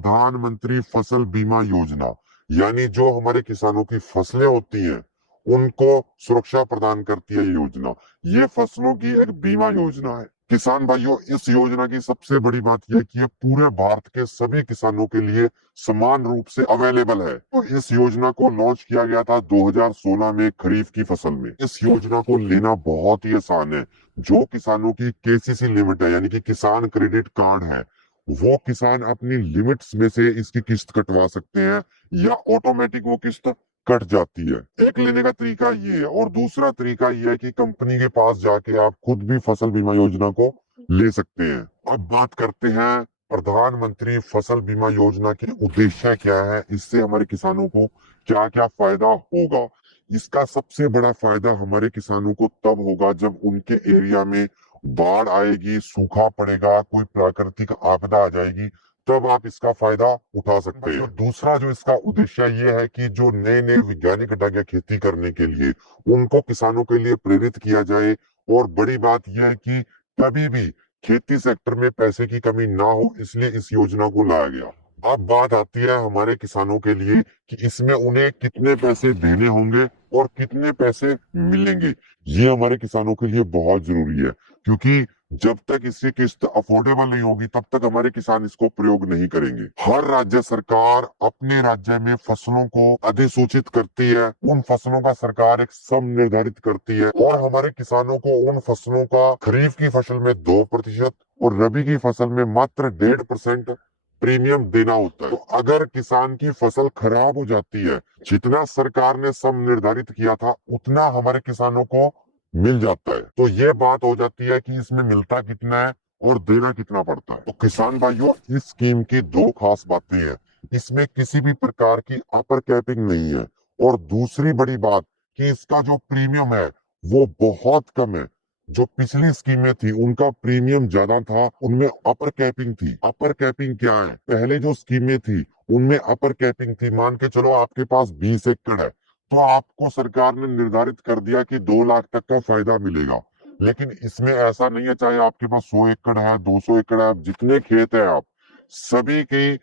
प्रधानमंत्री फसल बीमा योजना, यानी जो हमारे किसानों की फसलें होती हैं उनको सुरक्षा प्रदान करती है ये योजना। ये फसलों की एक बीमा योजना है। किसान भाइयों, इस योजना की सबसे बड़ी बात यह है कि ये पूरे भारत के सभी किसानों के लिए समान रूप से अवेलेबल है। तो इस योजना को लॉन्च किया गया था 2016 में खरीफ की फसल में। इस योजना को लेना बहुत ही आसान है। जो किसानों की केसीसी लिमिट है, यानी कि किसान क्रेडिट कार्ड है, वो किसान अपनी लिमिट्स में से इसकी किस्त कटवा सकते हैं या ऑटोमेटिक वो किस्त कट जाती है। एक लेने का तरीका ये है, और दूसरा तरीका ये है कि कंपनी के पास जाके आप खुद भी फसल बीमा योजना को ले सकते हैं। अब बात करते हैं प्रधानमंत्री फसल बीमा योजना के उद्देश्य क्या है, इससे हमारे किसानों को क्या क्या फायदा होगा। इसका सबसे बड़ा फायदा हमारे किसानों को तब होगा जब उनके एरिया में बाढ़ आएगी, सूखा पड़ेगा, कोई प्राकृतिक आपदा आ जाएगी, तब आप इसका फायदा उठा सकते हैं। दूसरा जो इसका उद्देश्य ये है कि जो नए नए वैज्ञानिक ढंग है खेती करने के लिए, उनको किसानों के लिए प्रेरित किया जाए। और बड़ी बात यह है कि कभी भी खेती सेक्टर में पैसे की कमी ना हो, इसलिए इस योजना को लाया गया। अब बात आती है हमारे किसानों के लिए कि इसमें उन्हें कितने पैसे देने होंगे और कितने पैसे मिलेंगे। ये हमारे किसानों के लिए बहुत जरूरी है, क्योंकि जब तक इसकी किस्त अफोर्डेबल नहीं होगी तब तक हमारे किसान इसको प्रयोग नहीं करेंगे। हर राज्य सरकार अपने राज्य में फसलों को अधिसूचित करती है। उन फसलों का सरकार एक सम निर्धारित करती है और हमारे किसानों को उन फसलों का खरीफ की फसल में 2% और रबी की फसल में मात्र 1.5% प्रीमियम देना होता है। तो अगर किसान की फसल खराब हो जाती है, जितना सरकार ने सम निर्धारित किया था उतना हमारे किसानों को मिल जाता है। तो ये बात हो जाती है कि इसमें मिलता कितना है और देना कितना पड़ता है। तो किसान भाइयों, इस स्कीम की दो खास बातें हैं। इसमें किसी भी प्रकार की अपर कैपिंग नहीं है, और दूसरी बड़ी बात कि इसका जो प्रीमियम है वो बहुत कम है। जो पिछली स्कीमें थी उनका प्रीमियम ज्यादा था, उनमें अपर कैपिंग थी। अपर कैपिंग क्या है? पहले जो स्कीमें थी उनमें अपर कैपिंग थी। मान के चलो आपके पास 20 एकड़ है, तो आपको सरकार ने निर्धारित कर दिया कि 2 लाख तक का फायदा मिलेगा। लेकिन इसमें ऐसा नहीं है, चाहे आपके पास 100 एकड़ है, 200 एकड़ है, आप जितने खेत है आप सभी की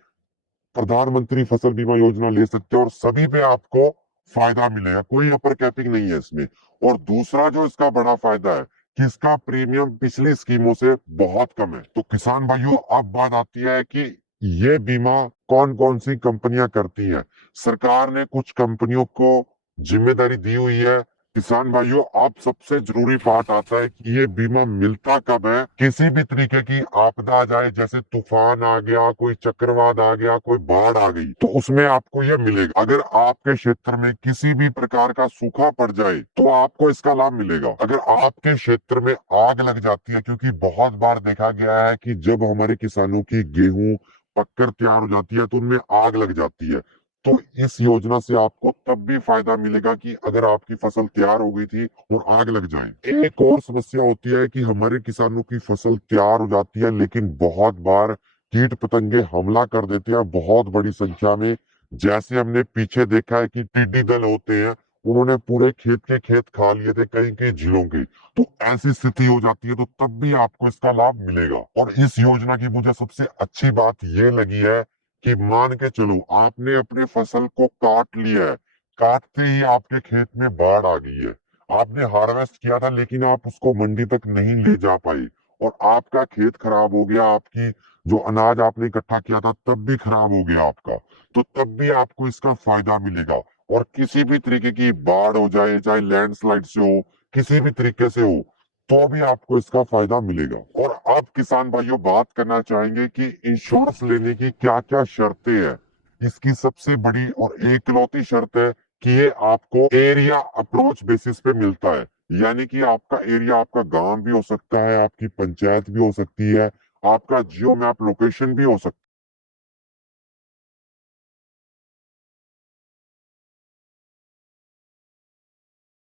प्रधानमंत्री फसल बीमा योजना ले सकते हो और सभी पे आपको फायदा मिलेगा। कोई अपर कैपिंग नहीं है इसमें। और दूसरा जो इसका बड़ा फायदा है कि इसका प्रीमियम पिछली स्कीमों से बहुत कम है। तो किसान भाइयों, अब बात आती है कि ये बीमा कौन कौन सी कंपनियां करती हैं। सरकार ने कुछ कंपनियों को जिम्मेदारी दी हुई है। किसान भाइयों, अब सबसे जरूरी बात आता है कि ये बीमा मिलता कब है। किसी भी तरीके की आपदा आ जाए, जैसे तूफान आ गया, कोई चक्रवात आ गया, कोई बाढ़ आ गई, तो उसमें आपको ये मिलेगा। अगर आपके क्षेत्र में किसी भी प्रकार का सूखा पड़ जाए तो आपको इसका लाभ मिलेगा। अगर आपके क्षेत्र में आग लग जाती है, क्योंकि बहुत बार देखा गया है कि जब हमारे किसानों की गेहूं पककर तैयार हो जाती है तो उनमें आग लग जाती है, तो इस योजना से आपको तब भी फायदा मिलेगा कि अगर आपकी फसल तैयार हो गई थी और आग लग जाए। एक और समस्या होती है कि हमारे किसानों की फसल तैयार हो जाती है, लेकिन बहुत बार कीट पतंगे हमला कर देते हैं बहुत बड़ी संख्या में। जैसे हमने पीछे देखा है कि टिड्डी दल होते हैं, उन्होंने पूरे खेत के खेत खा लिए थे, कहीं कहीं जिलों के। तो ऐसी स्थिति हो जाती है, तो तब भी आपको इसका लाभ मिलेगा। और इस योजना की मुझे सबसे अच्छी बात ये लगी है कि मान के चलो आपने अपने फसल को काट लिया है, काटते ही आपके खेत में बाढ़ आ गई है, आपने हार्वेस्ट किया था लेकिन आप उसको मंडी तक नहीं ले जा पाए और आपका खेत खराब हो गया, आपकी जो अनाज आपने इकट्ठा किया था तब भी खराब हो गया आपका, तो तब भी आपको इसका फायदा मिलेगा। और किसी भी तरीके की बाढ़ हो जाए, चाहे लैंडस्लाइड से हो, किसी भी तरीके से हो, तो भी आपको इसका फायदा मिलेगा। और अब किसान भाइयों, बात करना चाहेंगे कि इंश्योरेंस लेने की क्या क्या शर्तें हैं। इसकी सबसे बड़ी और एकलौती शर्त है कि ये आपको एरिया अप्रोच बेसिस पे मिलता है। यानी कि आपका एरिया, आपका गांव भी हो सकता है, आपकी पंचायत भी हो सकती है, आपका जियो मैप लोकेशन भी हो सकता